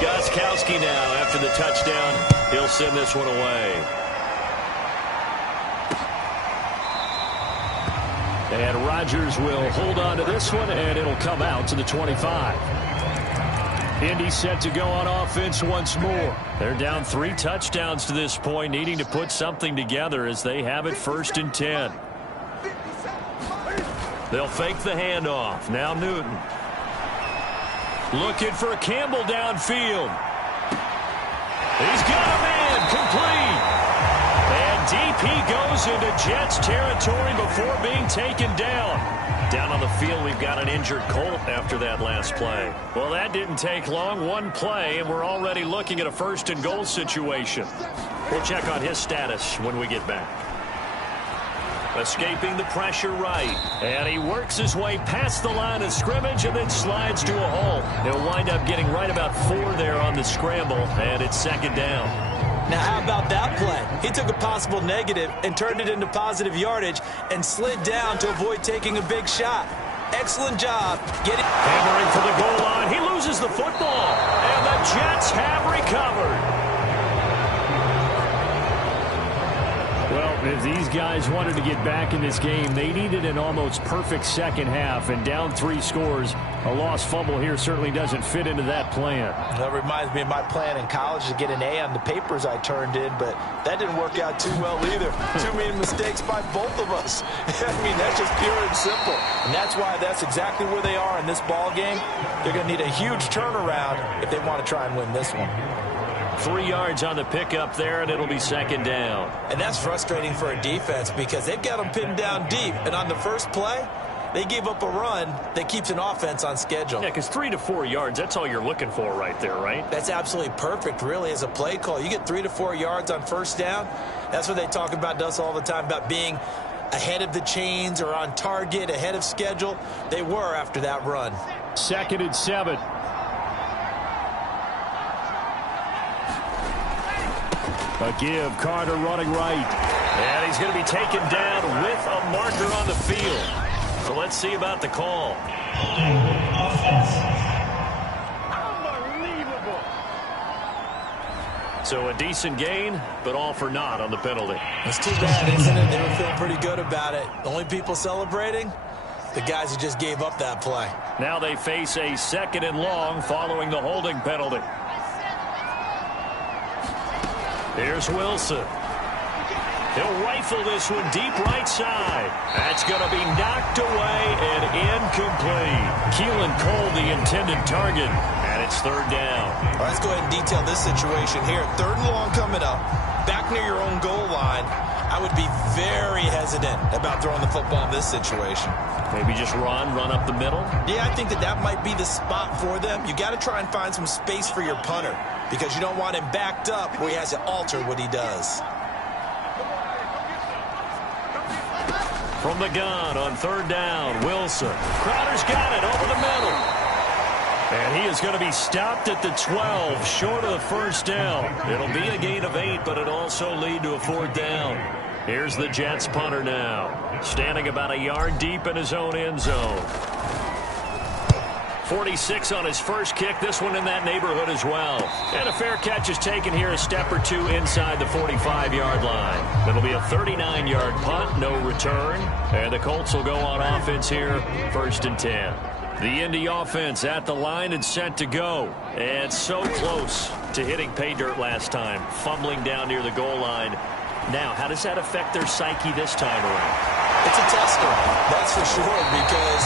Gostkowski now after the touchdown. He'll send this one away. And Rodgers will hold on to this one, and it'll come out to the 25. Indy set to go on offense once more. They're down 3 touchdowns to this point, needing to put something together as they have it 1st and 10. They'll fake the handoff. Now Newton. Looking for Campbell downfield. He's got a man complete. And deep he goes into Jets territory before being taken down. Down on the field, we've got an injured Colt after that last play. Well, that didn't take long. 1 play, and we're already looking at a 1st and goal situation. We'll check on his status when we get back. Escaping the pressure right. And he works his way past the line of scrimmage and then slides to a halt. He'll wind up getting right about 4 there on the scramble, and it's 2nd down. Now, how about that play? He took a possible negative and turned it into positive yardage and slid down to avoid taking a big shot. Excellent job. Hammering for the goal line. He loses the football, and the Jets have recovered. Well, if these guys wanted to get back in this game, they needed an almost perfect second half, and down 3 scores. A lost fumble here certainly doesn't fit into that plan. That reminds me of my plan in college to get an A on the papers I turned in, but that didn't work out too well either. Too many mistakes by both of us. I mean, that's just pure and simple. And that's why that's exactly where they are in this ball game. They're going to need a huge turnaround if they want to try and win this one. 3 yards on the pickup there, and it'll be 2nd down. And that's frustrating for a defense because they've got them pinned down deep. And on the first play, they gave up a run that keeps an offense on schedule. Yeah, because 3 to 4 yards, that's all you're looking for right there, right? That's absolutely perfect, really, as a play call. You get 3 to 4 yards on 1st down. That's what they talk about to us all the time, about being ahead of the chains or on target, ahead of schedule. They were after that run. 2nd and 7. A give, Carter running right. And he's going to be taken down with a marker on the field. So let's see about the call. Unbelievable. So a decent gain, but all for naught on the penalty. It's too bad, isn't it? They were feeling pretty good about it. The only people celebrating, the guys who just gave up that play. Now they face a 2nd and long following the holding penalty. Here's Wilson. He'll rifle this one deep right side. That's going to be knocked away and incomplete. Keelan Cole, the intended target, and it's 3rd down. All right, let's go ahead and detail this situation here. 3rd and long coming up, back near your own goal line. I would be very hesitant about throwing the football in this situation. Maybe just run up the middle? Yeah, I think that might be the spot for them. You got to try and find some space for your punter because you don't want him backed up where he has to alter what he does. From the gun on 3rd down, Wilson. Crowder's got it over the middle. And he is going to be stopped at the 12, short of the 1st down. It'll be a gain of 8, but it'll also lead to a 4th down. Here's the Jets punter now, standing about a yard deep in his own end zone. 46 on his first kick, this one in that neighborhood as well. And a fair catch is taken here a step or 2 inside the 45-yard line. It'll be a 39-yard punt, no return. And the Colts will go on offense here, 1st and 10. The Indy offense at the line and set to go. And so close to hitting pay dirt last time, fumbling down near the goal line. Now, how does that affect their psyche this time around? It's a tester, that's for sure, because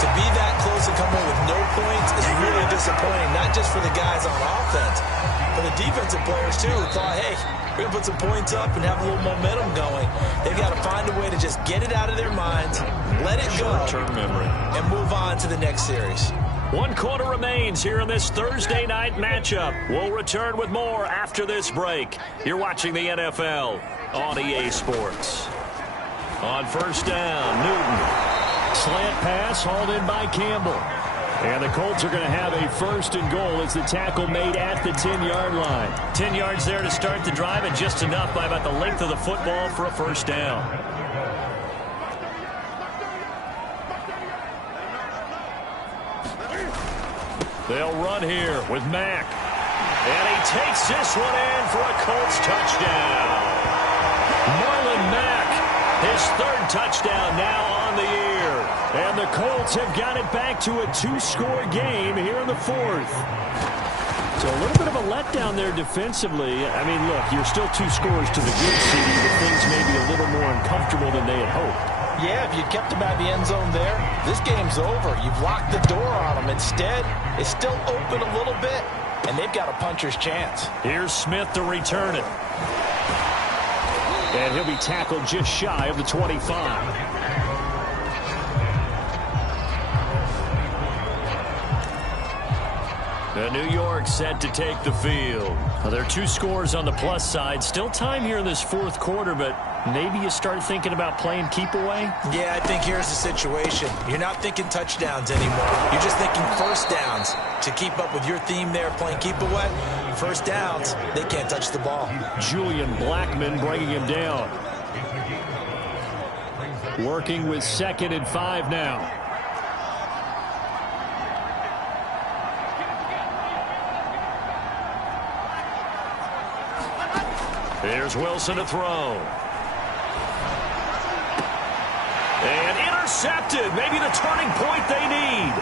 to be that close and come away with no points is really disappointing, not just for the guys on offense, but the defensive players, too, who thought, hey, we're going to put some points up and have a little momentum going. They've got to find a way to just get it out of their minds, let it go, short-term memory, and move on to the next series. 1 quarter remains here in this Thursday night matchup. We'll return with more after this break. You're watching the NFL on EA Sports. On first down, Newton. Slant pass hauled in by Campbell. And the Colts are going to have a first and goal as the tackle made at the 10-yard line. 10 yards there to start the drive, and just enough by about the length of the football for a first down. They'll run here with Mack. And he takes this one in for a Colts touchdown. Marlon Mack, his third touchdown now on the year. And the Colts have got it back to a 2-score game here in the fourth. So a little bit of a letdown there defensively. I mean, look, you're still 2 scores to the good CD, but things may be a little more uncomfortable than they had hoped. Yeah, if you kept him out of the end zone there, this game's over. You've locked the door on him. Instead, it's still open a little bit, and they've got a puncher's chance. Here's Smith to return it. And he'll be tackled just shy of the 25. New York set to take the field. Well, there are 2 scores on the plus side. Still time here in this fourth quarter, but maybe you start thinking about playing keep away? Yeah, I think here's the situation. You're not thinking touchdowns anymore. You're just thinking first downs. To keep up with your theme there, playing keep away, first downs, they can't touch the ball. Julian Blackman bringing him down. Working with 2nd and 5 now. Here's Wilson to throw. And intercepted. Maybe the turning point they need.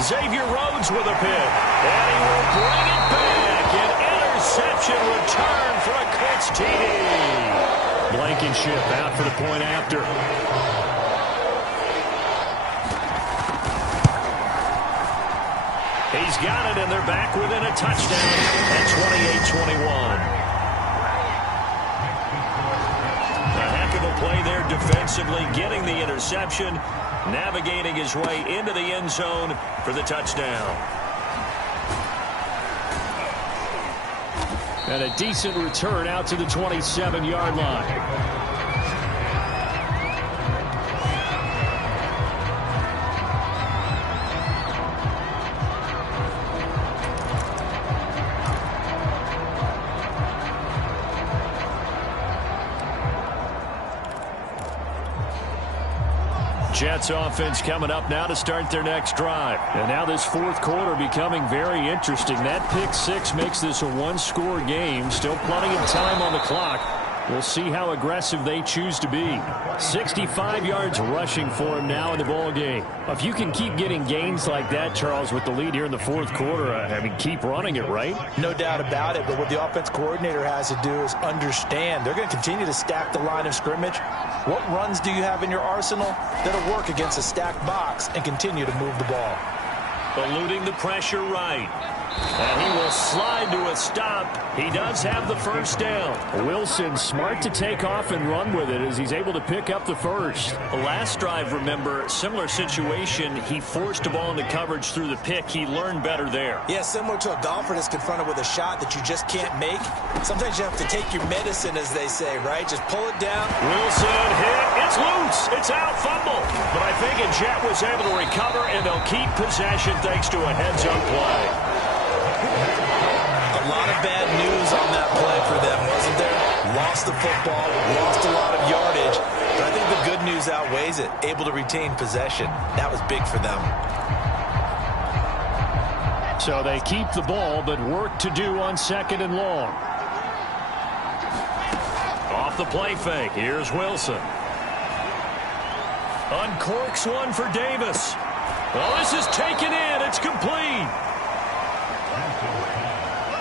Xavier Rhodes with a pick. And he will bring it back. An interception return for a Colts TD. Blankenship out for the point after. He's got it, and they're back within a touchdown at 28-21. Play there defensively, getting the interception, navigating his way into the end zone for the touchdown. And a decent return out to the 27-yard line. Jets offense coming up now to start their next drive. And now this fourth quarter becoming very interesting. That pick 6 makes this a 1-score game. Still plenty of time on the clock. We'll see how aggressive they choose to be. 65 yards rushing for him now in the ball game. If you can keep getting gains like that, Charles, with the lead here in the fourth quarter, I mean, keep running it, right? No doubt about it, but what the offense coordinator has to do is understand. They're going to continue to stack the line of scrimmage. What runs do you have in your arsenal that'll work against a stacked box and continue to move the ball? Eluding the pressure right. And he will slide to a stop. He does have the first down. Wilson smart to take off and run with it as he's able to pick up the first. The last drive, remember, similar situation. He forced a ball into coverage through the pick. He learned better there. Yeah, similar to a golfer that's confronted with a shot that you just can't make. Sometimes you have to take your medicine, as they say, right? Just pull it down. Wilson hit. It's loose. It's out. Fumble. But I think Jet was able to recover, and they'll keep possession thanks to a heads-up play. A lot of bad news on that play for them, wasn't there? Lost the football, lost a lot of yardage, but I think the good news outweighs it. Able to retain possession. That was big for them. So they keep the ball, but work to do on 2nd and long. Off the play fake, here's Wilson. Uncorks one for Davis. Oh, this is taken in. It's complete.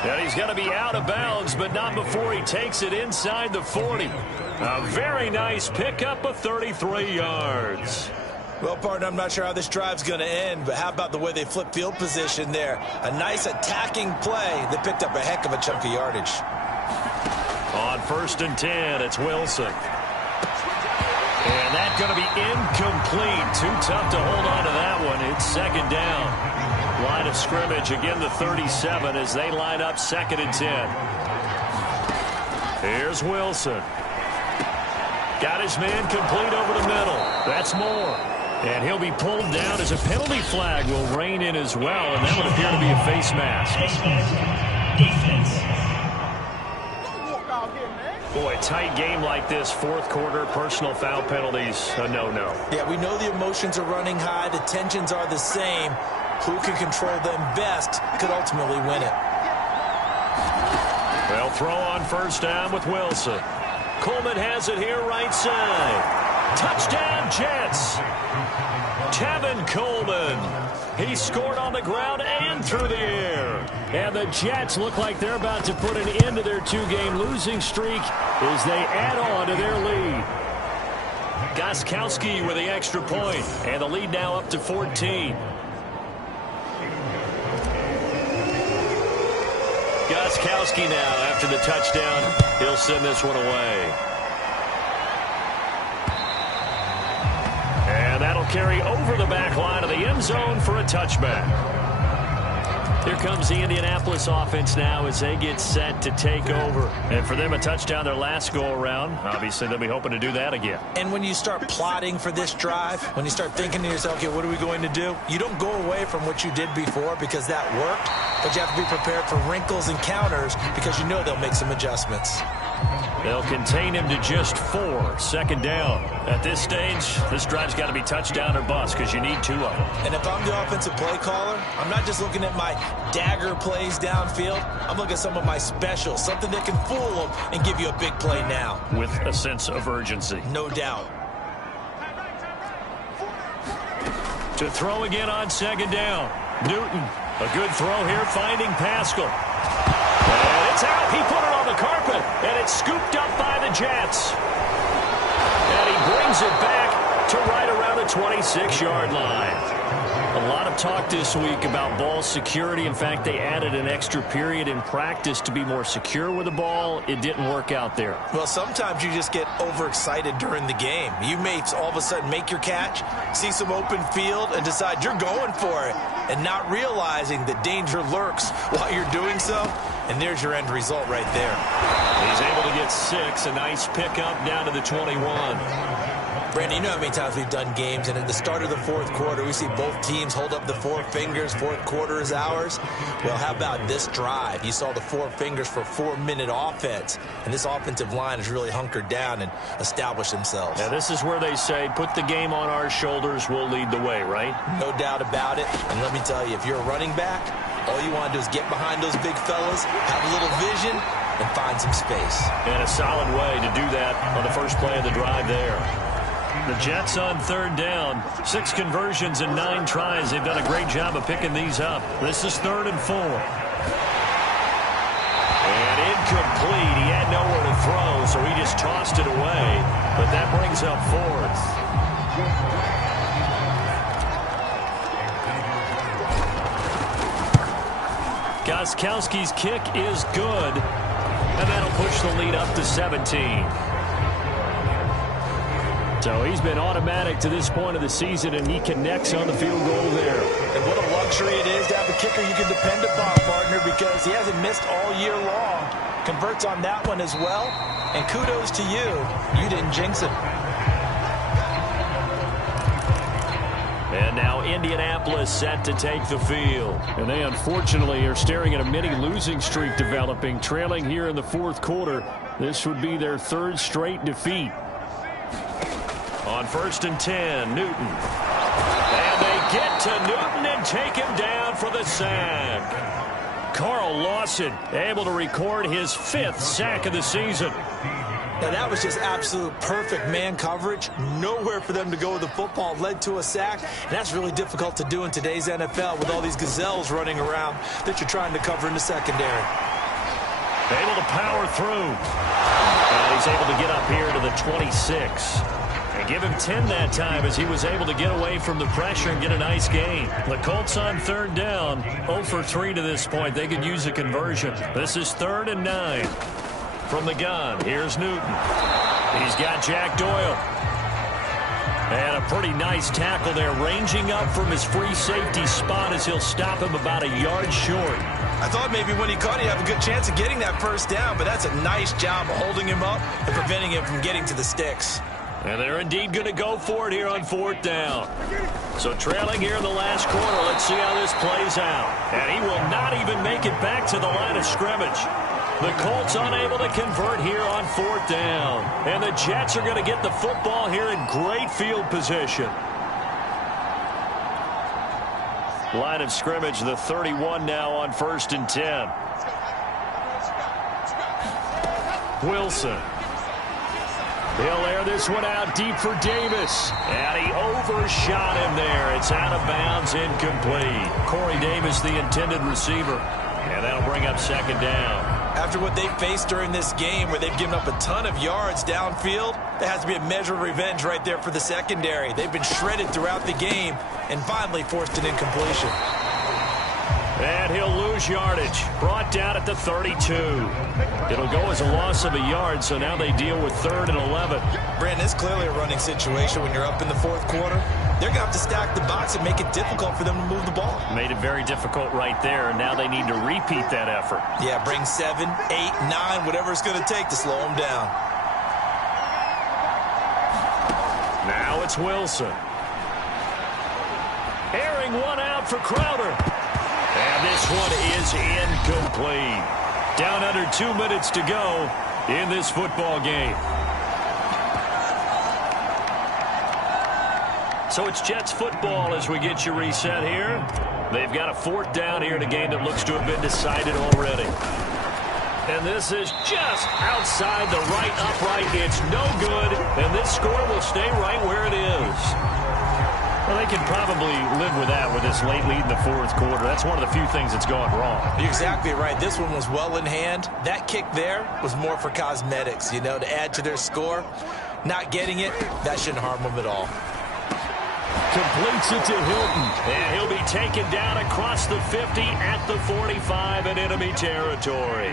And he's going to be out of bounds, but not before he takes it inside the 40. A very nice pickup of 33 yards. Well, partner, I'm not sure how this drive's going to end, but how about the way they flip field position there? A nice attacking play that picked up a heck of a chunk of yardage. On 1st and 10, it's Wilson. And that's going to be incomplete. Too tough to hold on to that one. It's 2nd down. Line of scrimmage, again the 37 as they line up 2nd and 10. Here's Wilson. Got his man complete over the middle. That's more. And he'll be pulled down as a penalty flag will rein in as well, and that would appear to be a face mask. Defense. Boy, tight game like this, fourth quarter, personal foul penalties, a no-no. Yeah, we know the emotions are running high. The tensions are the same. Who can control them best could ultimately win it. They'll throw on first down with Wilson. Coleman has it here right side. Touchdown, Jets. Tevin Coleman. He scored on the ground and through the air. And the Jets look like they're about to put an end to their two-game losing streak as they add on to their lead. Gostkowski with the extra point, and the lead now up to 14. Gostkowski now after the touchdown. He'll send this one away. And that'll carry over the back line of the end zone for a touchback. Here comes the Indianapolis offense now as they get set to take over. And for them, a touchdown their last go-around. Obviously, they'll be hoping to do that again. And when you start plotting for this drive, when you start thinking to yourself, okay, what are we going to do? You don't go away from what you did before because that worked, but you have to be prepared for wrinkles and counters because you know they'll make some adjustments. They'll contain him to just 4. Second down. At this stage, this drive's got to be touchdown or bust because you need 2 of them. And if I'm the offensive play caller, I'm not just looking at my dagger plays downfield. I'm looking at some of my specials, something that can fool them and give you a big play now. With a sense of urgency. No doubt. To throw again on second down. Newton, a good throw here, finding Pascal. And it's out. He put it on the carpet, and it's scooped up by the Jets. And he brings it back to right around the 26-yard line. A lot of talk this week about ball security. In fact, they added an extra period in practice to be more secure with the ball. It didn't work out there. Well, sometimes you just get overexcited during the game. You may all of a sudden make your catch, see some open field, and decide you're going for it, and not realizing the danger lurks while you're doing so. And there's your end result right there. He's able to get 6. A nice pickup down to the 21. Brandon, you know how many times we've done games, and at the start of the fourth quarter, we see both teams hold up the 4 fingers. Fourth quarter is ours. Well, how about this drive? You saw the 4 fingers for 4-minute offense, and this offensive line has really hunkered down and established themselves. Now, this is where they say, put the game on our shoulders, we'll lead the way, right? No doubt about it. And let me tell you, if you're a running back, all you want to do is get behind those big fellas, have a little vision, and find some space. And a solid way to do that on the first play of the drive there. The Jets on third down. 6 conversions and 9 tries. They've done a great job of picking these up. This is 3rd and 4. And incomplete. He had nowhere to throw, so he just tossed it away. But that brings up 4th. Gostkowski's kick is good. And that'll push the lead up to 17. So he's been automatic to this point of the season, and he connects on the field goal there. And what a luxury it is to have a kicker you can depend upon, partner, because he hasn't missed all year long. Converts on that one as well. And kudos to you. You didn't jinx him. And now Indianapolis set to take the field. And they unfortunately are staring at a mini losing streak developing, trailing here in the fourth quarter. This would be their 3rd straight defeat. On 1st and 10, Newton. And they get to Newton and take him down for the sack. Carl Lawson able to record his 5th sack of the season. Now, that was just absolute perfect man coverage. Nowhere for them to go with the football. Led to a sack. And that's really difficult to do in today's NFL with all these gazelles running around that you're trying to cover in the secondary. Able to power through. And he's able to get up here to the 26. And give him 10 that time as he was able to get away from the pressure and get a nice gain. The Colts on 3rd down. 0 for 3 to this point. They could use a conversion. This is 3rd and 9. From the gun, here's Newton. He's got Jack Doyle. And a pretty nice tackle there, ranging up from his free safety spot as he'll stop him about a yard short. I thought maybe when he caught, he'd have a good chance of getting that first down, but that's a nice job of holding him up and preventing him from getting to the sticks. And they're indeed going to go for it here on 4th down. So trailing here in the last quarter, let's see how this plays out. And he will not even make it back to the line of scrimmage. The Colts unable to convert here on 4th down. And the Jets are going to get the football here in great field position. Line of scrimmage, the 31 now on 1st and 10. Wilson. He'll air this one out deep for Davis. And he overshot him there. It's out of bounds, incomplete. Corey Davis, the intended receiver. And that'll bring up 2nd down. After what they faced during this game where they've given up a ton of yards downfield, there has to be a measure of revenge right there for the secondary. They've been shredded throughout the game and finally forced an incompletion. And he'll lose yardage. Brought down at the 32. It'll go as a loss of a yard, so now they deal with 3rd and 11. Brandon, it's clearly a running situation when you're up in the 4th quarter. They're going to have to stack the box and make it difficult for them to move the ball. Made it very difficult right there, and now they need to repeat that effort. Yeah, bring 7, 8, 9, whatever it's going to take to slow them down. Now it's Wilson. Airing one out for Crowder. And this one is incomplete. Down under 2 minutes to go in this football game. So it's Jets football as we get you reset here. They've got a 4th down here in a game that looks to have been decided already. And this is just outside the right upright. It's no good, and this score will stay right where it is. Well, they can probably live with that with this late lead in the 4th quarter. That's one of the few things that's gone wrong. You're exactly right. This one was well in hand. That kick there was more for cosmetics, you know, to add to their score. Not getting it, that shouldn't harm them at all. Completes it to Hilton. And he'll be taken down across the 50 at the 45 in enemy territory.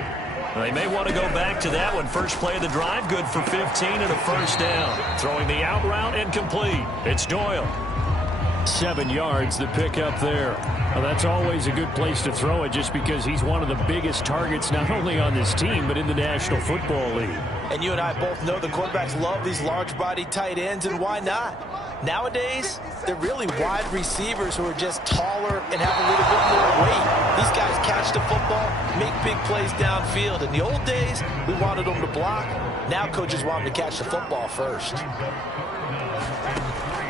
They may want to go back to that one. First play of the drive, good for 15 and a 1st down. Throwing the out route incomplete. It's Doyle. 7 yards, the pickup there. Well, that's always a good place to throw it just because he's one of the biggest targets not only on this team but in the National Football League. And you and I both know the quarterbacks love these large-bodied tight ends, and why not? Nowadays, they're really wide receivers who are just taller and have a little bit more weight. These guys catch the football, make big plays downfield. In the old days, we wanted them to block. Now coaches want them to catch the football first.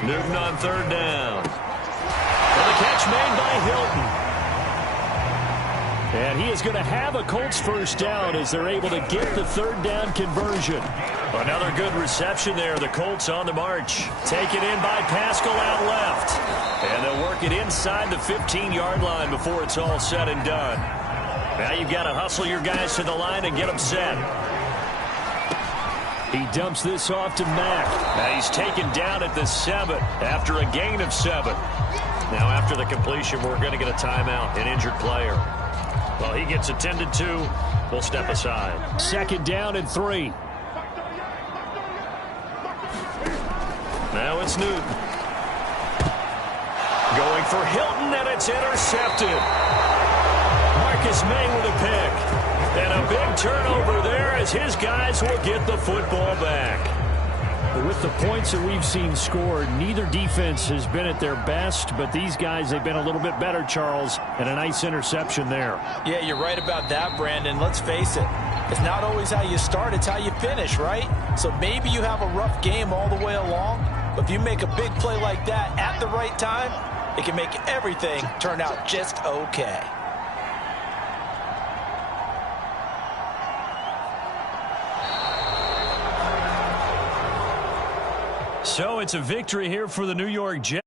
Newton on 3rd down. And the catch made by Hilton. And he is going to have a Colts 1st down as they're able to get the 3rd down conversion. Another good reception there. The Colts on the march. Taken in by Pascal out left. And they'll work it inside the 15-yard line before it's all said and done. Now you've got to hustle your guys to the line and get them set. He dumps this off to Mack. Now he's taken down at the 7 after a gain of 7. Now after the completion, we're going to get a timeout, an injured player. Well, he gets attended to. We'll step aside. 2nd down and 3. Now it's Newton. Going for Hilton, and it's intercepted. Marcus May with a pick. And a big turnover there as his guys will get the football back. With the points that we've seen scored, neither defense has been at their best, but these guys, they've been a little bit better, Charles, and a nice interception there. Yeah, you're right about that, Brandon. Let's face it. It's not always how you start, it's how you finish, right? So maybe you have a rough game all the way along, but if you make a big play like that at the right time, it can make everything turn out just okay. So it's a victory here for the New York Jets.